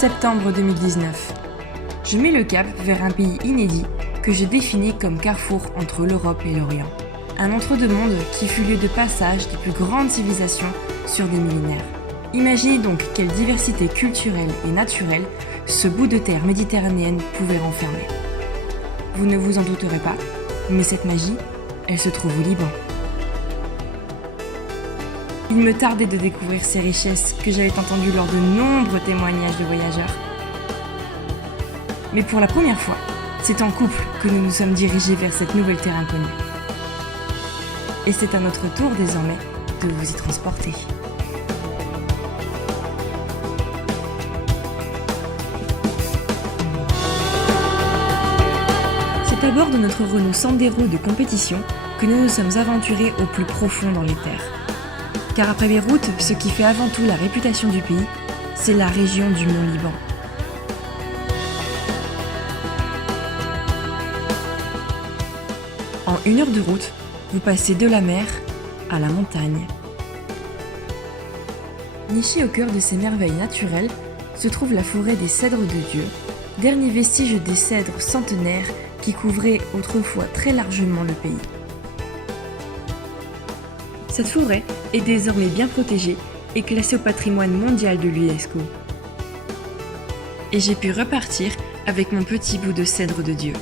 Septembre 2019. Je mets le cap vers un pays inédit que je définis comme carrefour entre l'Europe et l'Orient. Un entre-deux-mondes qui fut lieu de passage des plus grandes civilisations sur des millénaires. Imaginez donc quelle diversité culturelle et naturelle ce bout de terre méditerranéenne pouvait renfermer. Vous ne vous en douterez pas, mais cette magie, elle se trouve au Liban. Il me tardait de découvrir ces richesses que j'avais entendues lors de nombreux témoignages de voyageurs. Mais pour la première fois, c'est en couple que nous nous sommes dirigés vers cette nouvelle terre inconnue. Et c'est à notre tour désormais de vous y transporter. C'est à bord de notre Renault Sandero de compétition que nous nous sommes aventurés au plus profond dans les terres. Car après Beyrouth, ce qui fait avant tout la réputation du pays, c'est la région du Mont Liban. En 1 heure de route, vous passez de la mer à la montagne. Nichée au cœur de ces merveilles naturelles, se trouve la forêt des Cèdres de Dieu, dernier vestige des cèdres centenaires qui couvraient autrefois très largement le pays. Cette forêt est désormais bien protégée et classée au patrimoine mondial de l'UNESCO. Et j'ai pu repartir avec mon petit bout de cèdre de Dieu.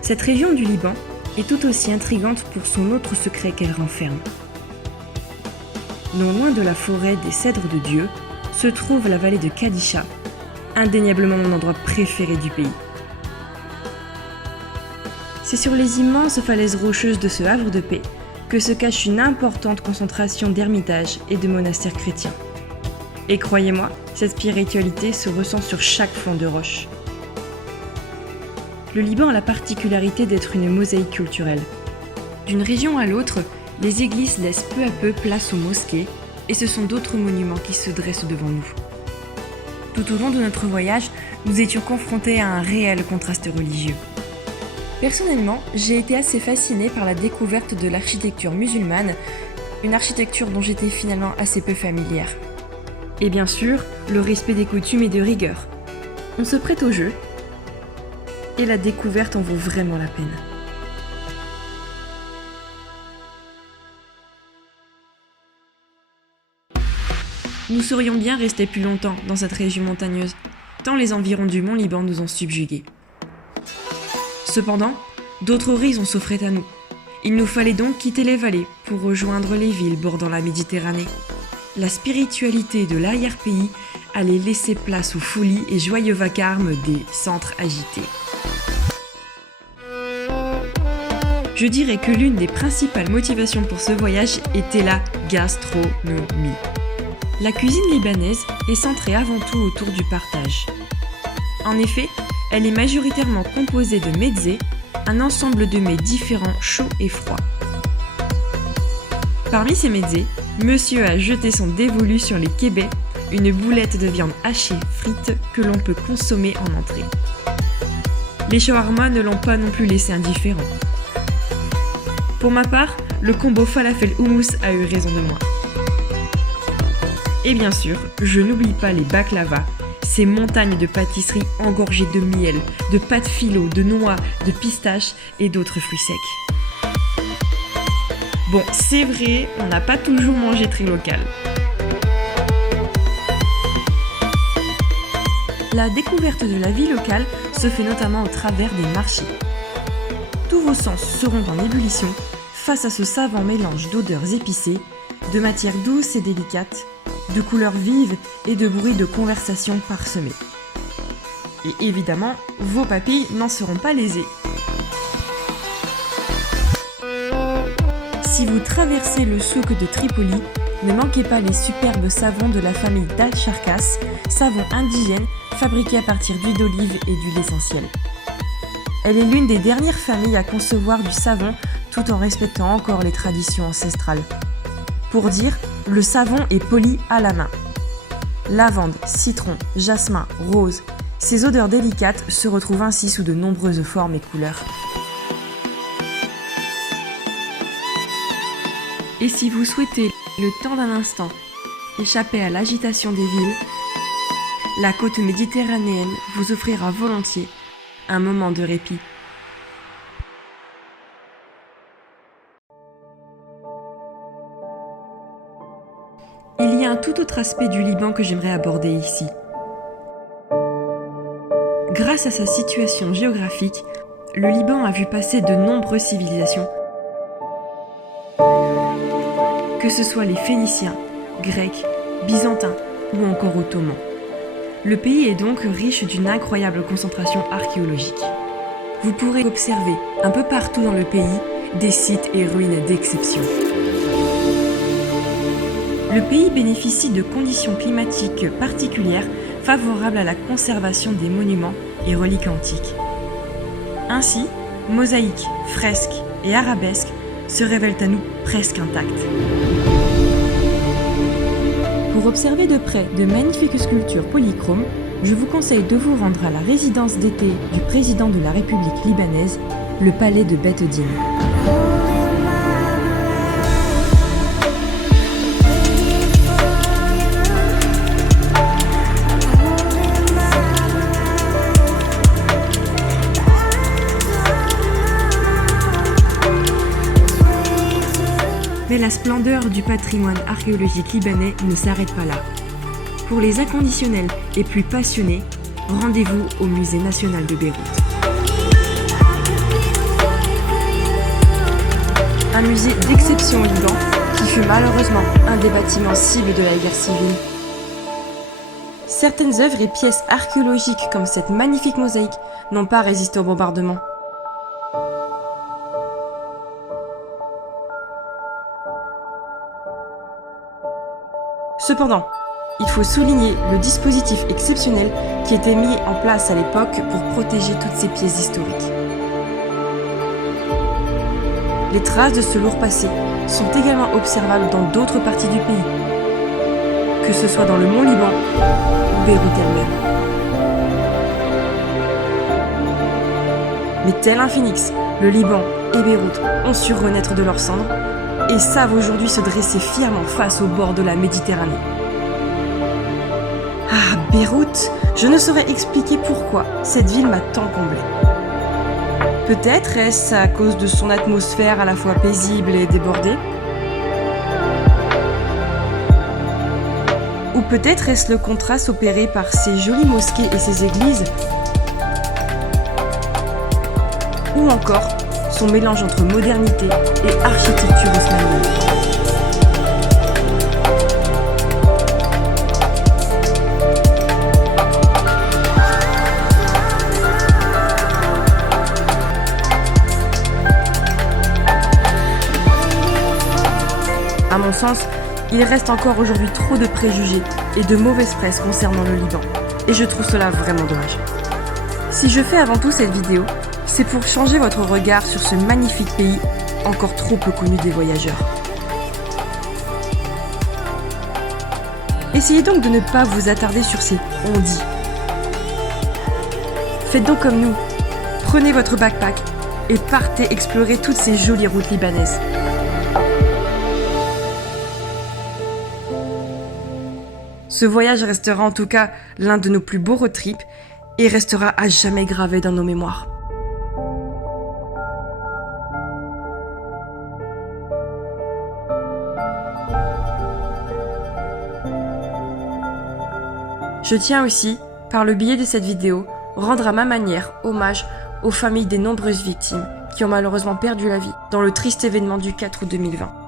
Cette région du Liban est tout aussi intrigante pour son autre secret qu'elle renferme. Non loin de la forêt des Cèdres de Dieu se trouve la vallée de Qadisha, indéniablement mon endroit préféré du pays. C'est sur les immenses falaises rocheuses de ce havre de paix que se cache une importante concentration d'ermitages et de monastères chrétiens. Et croyez-moi, cette spiritualité se ressent sur chaque flanc de roche. Le Liban a la particularité d'être une mosaïque culturelle. D'une région à l'autre, les églises laissent peu à peu place aux mosquées et ce sont d'autres monuments qui se dressent devant nous. Tout au long de notre voyage, nous étions confrontés à un réel contraste religieux. Personnellement, j'ai été assez fascinée par la découverte de l'architecture musulmane, une architecture dont j'étais finalement assez peu familière. Et bien sûr, le respect des coutumes et de rigueur. On se prête au jeu, et la découverte en vaut vraiment la peine. Nous serions bien restés plus longtemps dans cette région montagneuse, tant les environs du Mont Liban nous ont subjugués. Cependant, d'autres horizons s'offraient à nous. Il nous fallait donc quitter les vallées pour rejoindre les villes bordant la Méditerranée. La spiritualité de l'arrière-pays allait laisser place aux folies et joyeux vacarmes des centres agités. Je dirais que l'une des principales motivations pour ce voyage était la gastronomie. La cuisine libanaise est centrée avant tout autour du partage. En effet, elle est majoritairement composée de mezzés, un ensemble de mets différents chauds et froids. Parmi ces mezzés, monsieur a jeté son dévolu sur les kébés, une boulette de viande hachée frite que l'on peut consommer en entrée. Les shawarma ne l'ont pas non plus laissé indifférent. Pour ma part, le combo falafel houmous a eu raison de moi. Et bien sûr, je n'oublie pas les baklava, ces montagnes de pâtisseries engorgées de miel, de pâtes phyllo, de noix, de pistaches et d'autres fruits secs. Bon, c'est vrai, on n'a pas toujours mangé très local. La découverte de la vie locale se fait notamment au travers des marchés. Tous vos sens seront en ébullition face à ce savant mélange d'odeurs épicées, de matières douces et délicates, de couleurs vives et de bruits de conversation parsemés. Et évidemment, vos papilles n'en seront pas lésées. Si vous traversez le souk de Tripoli, ne manquez pas les superbes savons de la famille d'Al-Sharkas, savons indigènes fabriqués à partir d'huile d'olive et d'huile essentielle. Elle est l'une des dernières familles à concevoir du savon tout en respectant encore les traditions ancestrales. Pour dire, le savon est poli à la main. Lavande, citron, jasmin, rose, ces odeurs délicates se retrouvent ainsi sous de nombreuses formes et couleurs. Et si vous souhaitez le temps d'un instant échappez à l'agitation des villes, la côte méditerranéenne vous offrira volontiers un moment de répit. Il y a un tout autre aspect du Liban que j'aimerais aborder ici. Grâce à sa situation géographique, le Liban a vu passer de nombreuses civilisations, que ce soit les Phéniciens, Grecs, Byzantins ou encore Ottomans. Le pays est donc riche d'une incroyable concentration archéologique. Vous pourrez observer un peu partout dans le pays des sites et ruines d'exception. Le pays bénéficie de conditions climatiques particulières favorables à la conservation des monuments et reliques antiques. Ainsi, mosaïques, fresques et arabesques se révèlent à nous presque intactes. Pour observer de près de magnifiques sculptures polychromes, je vous conseille de vous rendre à la résidence d'été du président de la République libanaise, le palais de Bet Edine. Mais la splendeur du patrimoine archéologique libanais ne s'arrête pas là. Pour les inconditionnels et plus passionnés, rendez-vous au Musée national de Beyrouth. Un musée d'exception au Liban qui fut malheureusement un des bâtiments cibles de la guerre civile. Certaines œuvres et pièces archéologiques comme cette magnifique mosaïque n'ont pas résisté au bombardement. Cependant, il faut souligner le dispositif exceptionnel qui était mis en place à l'époque pour protéger toutes ces pièces historiques. Les traces de ce lourd passé sont également observables dans d'autres parties du pays, que ce soit dans le Mont Liban ou Beyrouth elle-même. Mais tel un phénix, le Liban et Beyrouth ont su renaître de leurs cendres et savent aujourd'hui se dresser fièrement face au bord de la Méditerranée. Ah, Beyrouth, je ne saurais expliquer pourquoi cette ville m'a tant comblé. Peut-être est-ce à cause de son atmosphère à la fois paisible et débordée? Ou peut-être est-ce le contraste opéré par ses jolies mosquées et ses églises? Ou encore son mélange entre modernité et architecture osmanienne. À mon sens, il reste encore aujourd'hui trop de préjugés et de mauvaises presses concernant le Liban, et je trouve cela vraiment dommage. Si je fais avant tout cette vidéo, c'est pour changer votre regard sur ce magnifique pays encore trop peu connu des voyageurs. Essayez donc de ne pas vous attarder sur ces « on dit ». Faites donc comme nous, prenez votre backpack et partez explorer toutes ces jolies routes libanaises. Ce voyage restera en tout cas l'un de nos plus beaux road trips et restera à jamais gravé dans nos mémoires. Je tiens aussi, par le biais de cette vidéo, rendre à ma manière hommage aux familles des nombreuses victimes qui ont malheureusement perdu la vie dans le triste événement du 4 août 2020.